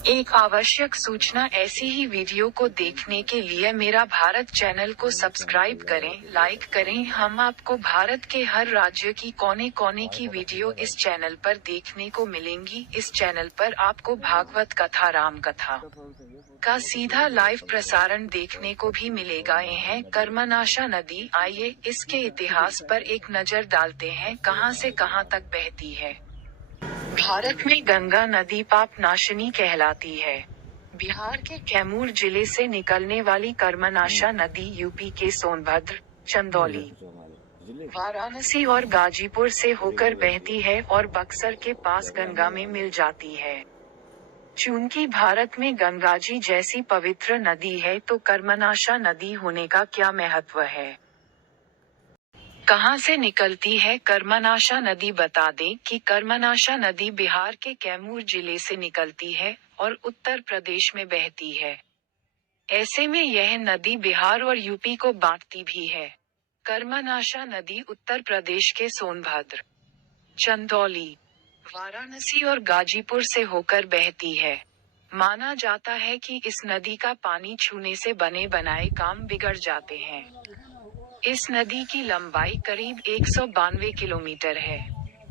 एक आवश्यक सूचना, ऐसी ही वीडियो को देखने के लिए मेरा भारत चैनल को सब्सक्राइब करें, लाइक करें। हम आपको भारत के हर राज्य की कोने कोने की वीडियो इस चैनल पर देखने को मिलेंगी। इस चैनल पर आपको भागवत कथा, राम कथा का सीधा लाइव प्रसारण देखने को भी मिलेगा। ये है कर्मनाशा नदी। आइए इसके इतिहास पर एक नजर डालते हैं, कहां से कहां तक बहती है। भारत में गंगा नदी पाप नाशिनी कहलाती है। बिहार के कैमूर जिले से निकलने वाली कर्मनाशा नदी यूपी के सोनभद्र, चंदौली, वाराणसी और गाजीपुर से होकर बहती है और बक्सर के पास गंगा में मिल जाती है। चूंकि भारत में गंगाजी जैसी पवित्र नदी है, तो कर्मनाशा नदी होने का क्या महत्व है। कहां से निकलती है कर्मनाशा नदी। बता दें कि कर्मनाशा नदी बिहार के कैमूर जिले से निकलती है और उत्तर प्रदेश में बहती है। ऐसे में यह नदी बिहार और यूपी को बांटती भी है। कर्मनाशा नदी उत्तर प्रदेश के सोनभद्र, चंदौली, वाराणसी और गाजीपुर से होकर बहती है। माना जाता है कि इस नदी का पानी छूने से बने बनाए काम बिगड़ जाते हैं। इस नदी की लंबाई करीब 192 किलोमीटर है।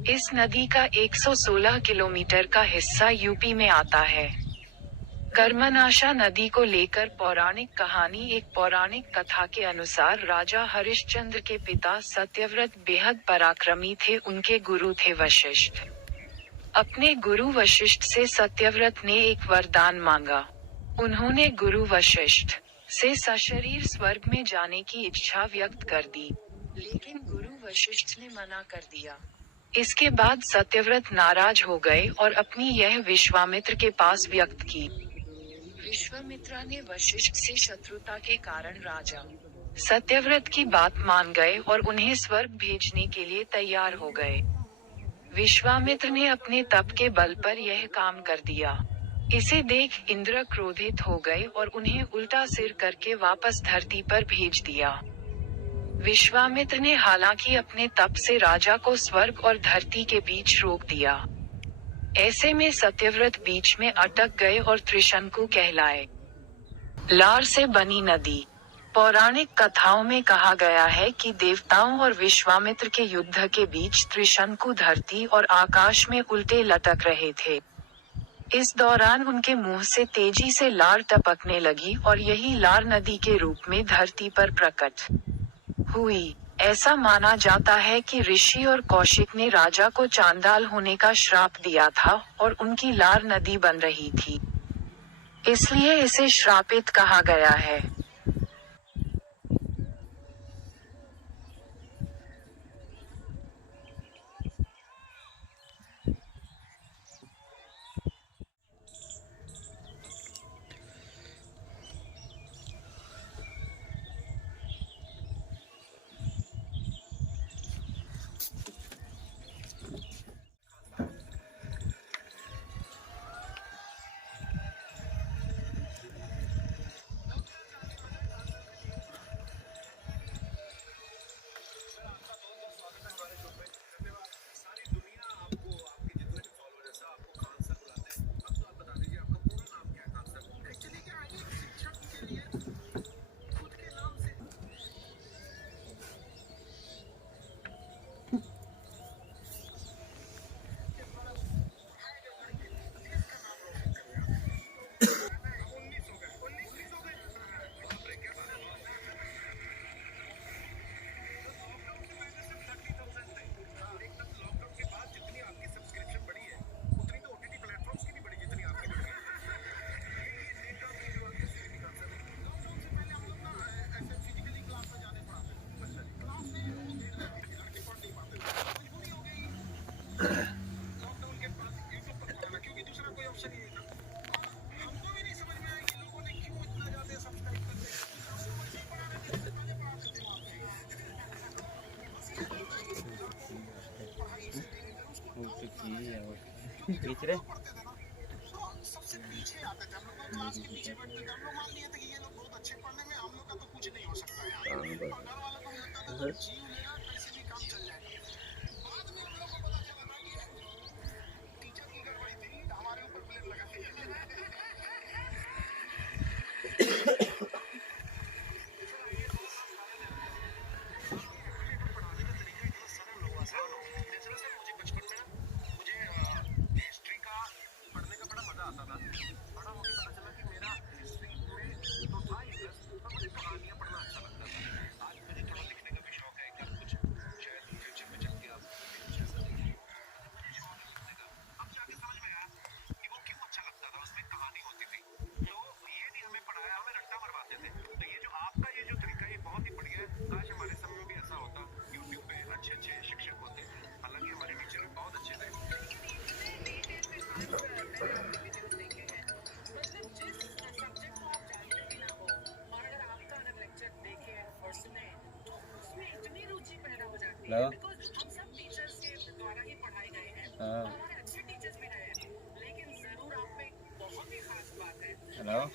इस नदी का 116 किलोमीटर का हिस्सा यूपी में आता है। कर्मनाशा नदी को लेकर पौराणिक कहानी। एक पौराणिक कथा के अनुसार राजा हरिश्चंद्र के पिता सत्यव्रत बेहद पराक्रमी थे। उनके गुरु थे वशिष्ठ। अपने गुरु वशिष्ठ से सत्यव्रत ने एक वरदान मांगा। उन्होंने गुरु वशिष्ठ से सशरीर स्वर्ग में जाने की इच्छा व्यक्त कर दी, लेकिन गुरु वशिष्ठ ने मना कर दिया। इसके बाद सत्यव्रत नाराज हो गए और अपनी यह विश्वामित्र के पास व्यक्त की। विश्वामित्रा ने वशिष्ठ से शत्रुता के कारण राजा सत्यव्रत की बात मान गए और उन्हें स्वर्ग भेजने के लिए तैयार हो गए। विश्वामित्र ने अपने तप के बल पर यह काम कर दिया। इसे देख इंद्र क्रोधित हो गए और उन्हें उल्टा सिर करके वापस धरती पर भेज दिया। विश्वामित्र ने हालांकि अपने तप से राजा को स्वर्ग और धरती के बीच रोक दिया। ऐसे में सत्यव्रत बीच में अटक गए और त्रिशंकु कहलाए। लार से बनी नदी। पौराणिक कथाओं में कहा गया है कि देवताओं और विश्वामित्र के युद्ध के बीच त्रिशंकु धरती और आकाश में उल्टे लटक रहे थे। इस दौरान उनके मुंह से तेजी से लार टपकने लगी और यही लार नदी के रूप में धरती पर प्रकट हुई। ऐसा माना जाता है कि ऋषि और कौशिक ने राजा को चांडाल होने का श्राप दिया था और उनकी लार नदी बन रही थी, इसलिए इसे श्रापित कहा गया है। सबसे पीछे आते थे हम लोग, तो क्लास के पीछे बैठते थे। हम लोग मान लिए थे कि ये लोग बहुत अच्छे पढ़ने में, हम लोग का तो कुछ नहीं हो सकता है। घर वालों को लगता था कि जीव लेगा कैसे भी काम चल जाएगा। बाद में हम लोग को पता चला था कि टीचर की गड़बड़ी थी, हमारे ऊपर ब्लेम लगा। आता था, बड़ा होके पता चला कि मेरा हिस्ट्री में तो था इंटरेस्ट, पर मुझे कहानियां पढ़ना अच्छा लगता था। आज मुझे थोड़ा लिखने का भी शौक है, क्या कुछ शायद फ्यूचर में चल के आप कुछ ऐसा लिखे, शौक है लिखने का। अब जाके समझ में आया कि वो क्यों अच्छा लगता था, उसमें कहानी होती थी। तो ये नहीं हमें पढ़ाया, हमें रट्टा मरवाते थे। तो ये जो आपका ये जो तरीका है, ये बहुत ही बढ़िया है। काश हमारे समय में भी ऐसा होता, यूट्यूब पे अच्छे अच्छे शिक्षक होते। हालांकि हमारे टीचर भी बहुत अच्छे थे, लेकिन ये इतने डिटेल में आज मैंने आपके वीडियोस देखे हैं, मतलब जिस सब्जेक्ट को आप जानते भी ना हो और अगर आपका अगर लेक्चर देखें और सुने तो उसमें इतनी रुचि पैदा हो जाती है, बिकॉज हम सब टीचर्स के द्वारा ही पढ़ाए गए हैं और हमारे अच्छे टीचर्स भी रहे हैं, लेकिन जरूर आप में एक बहुत ही खास बात है,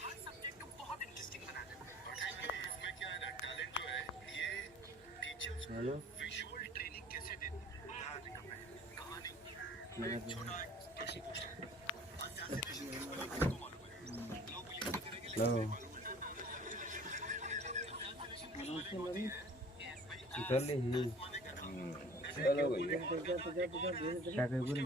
हर सब्जेक्ट को बहुत इंटरेस्टिंग बना देते हैं। और थैंक यू। इसमें क्या है ना, टैलेंट जो है ये टीचर्स को विजुअल ट्रेनिंग कैसे देती है, बता निकल रहे हैं कहानी। मैं एक छोटा एक प्रश्न पूछता हूँ, असैसिनेशन किसको लगा, किसको मालूम है? लोग बिलीव करते रहेंगे लेकिन नहीं मालूम। असैसिनेशन किस माने को होती है? कर ली ही चलो भैया क्या कर बोल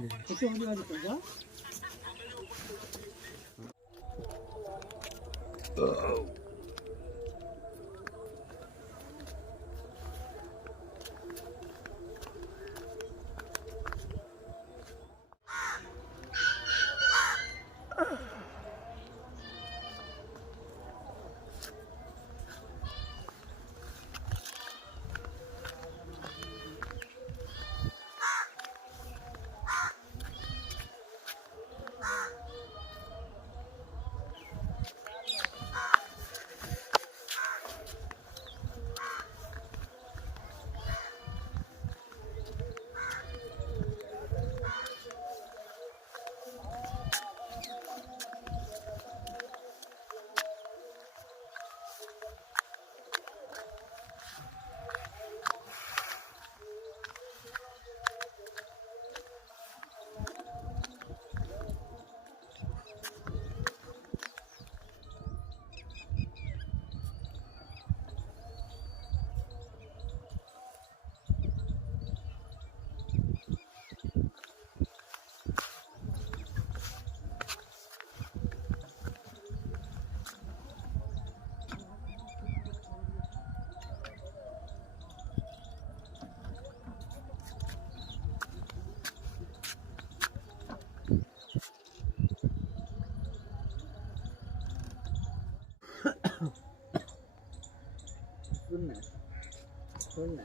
सुनना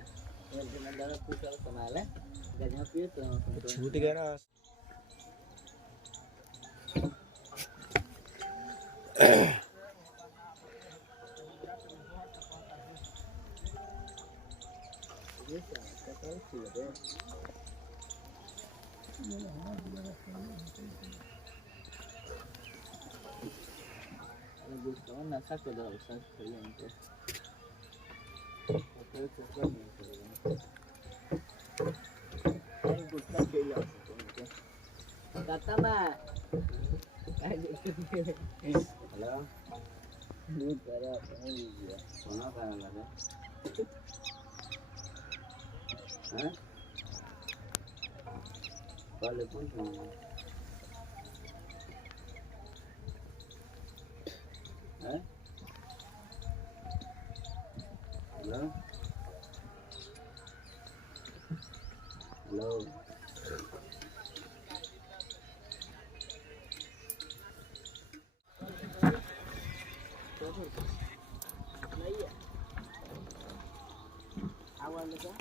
दादा पूछा कमाल है गजमा पिए तो छूट गया ना ये क्या कर रहे हैं गुस्सा नशा कर रहा है सर सही है इनको तो चक्कर नहीं करेगा नहीं गुस्सा चाहिए आपको इनको कहता मैं हेलो नहीं कर रहा नहीं दिया सोना खाने लगा हैं कल पूछ हैं हेलो हेलो नहीं है आवाज लगा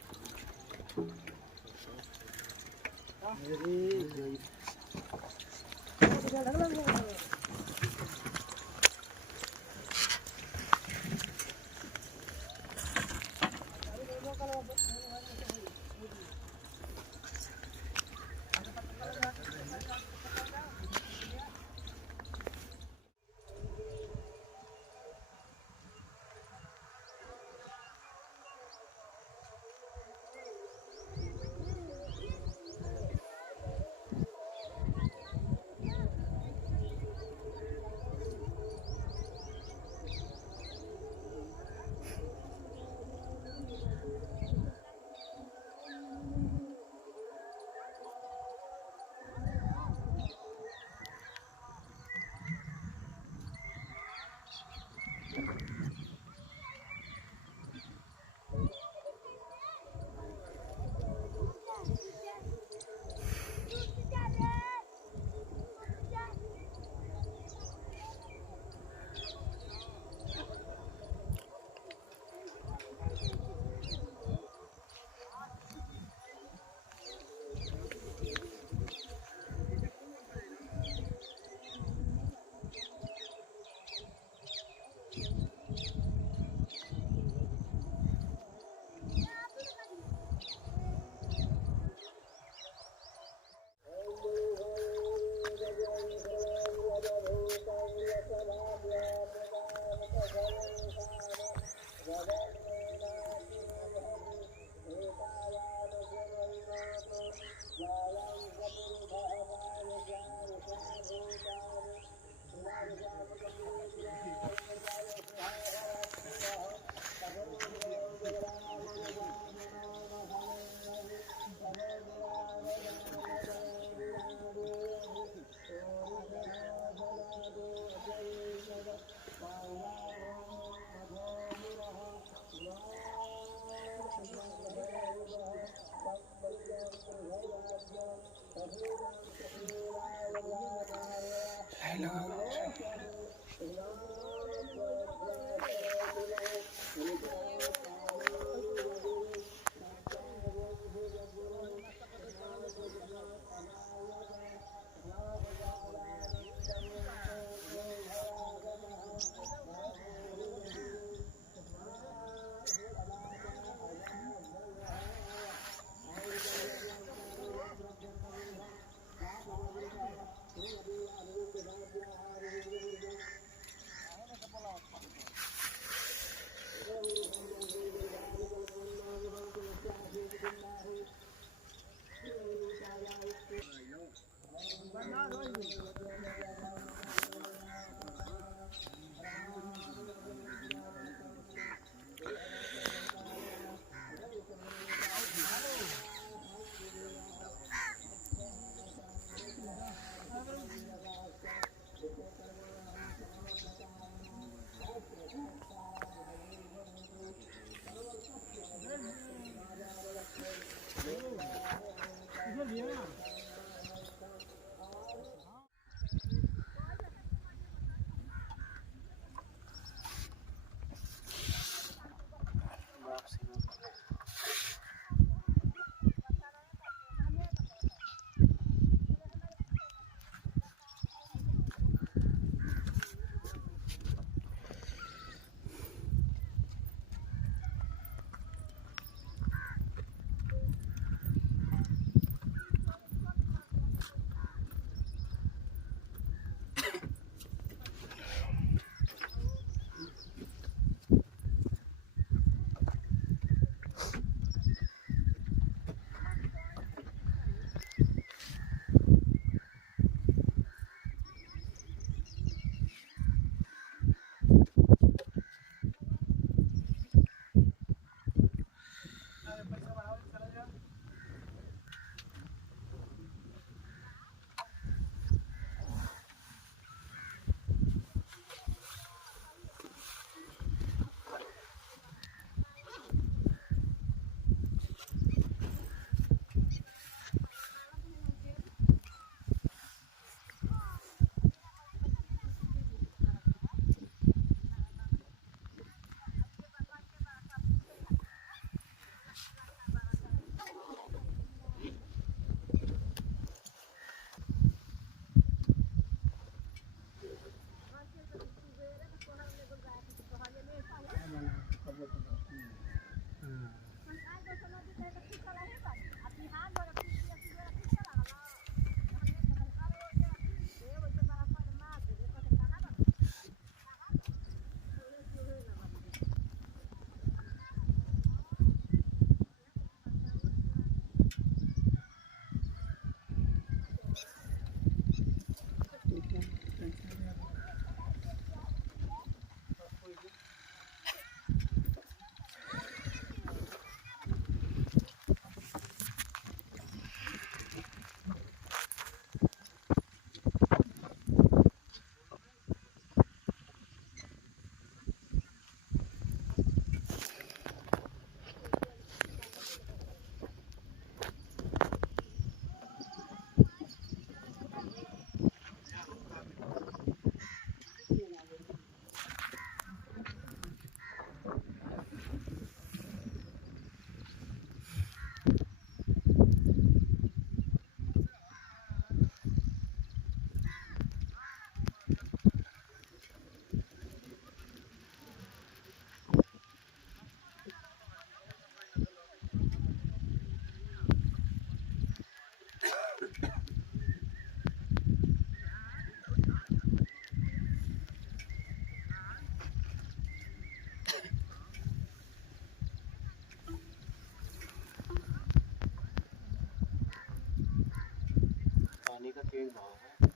पानी का तेज बहाव है।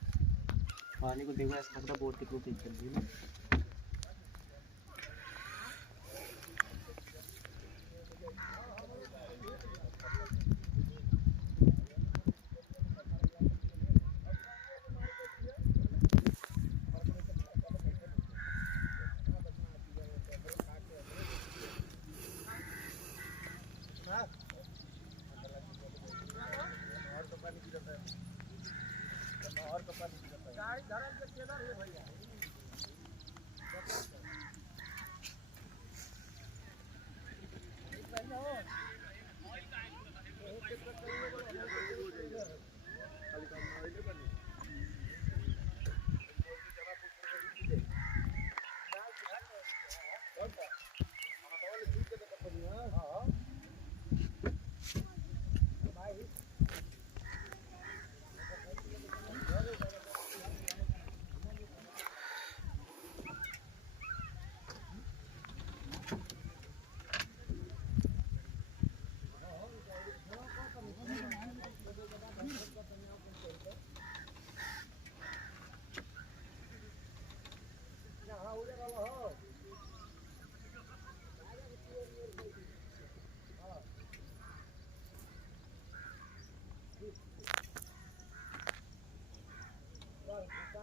पानी को देखो ऐसा लग रहा है बोट कितनी तेज चल रही है ना। और तो पानी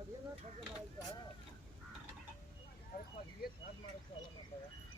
दिया ना, खर्च मार का है। अरे पास ये खाद मार का वाला ना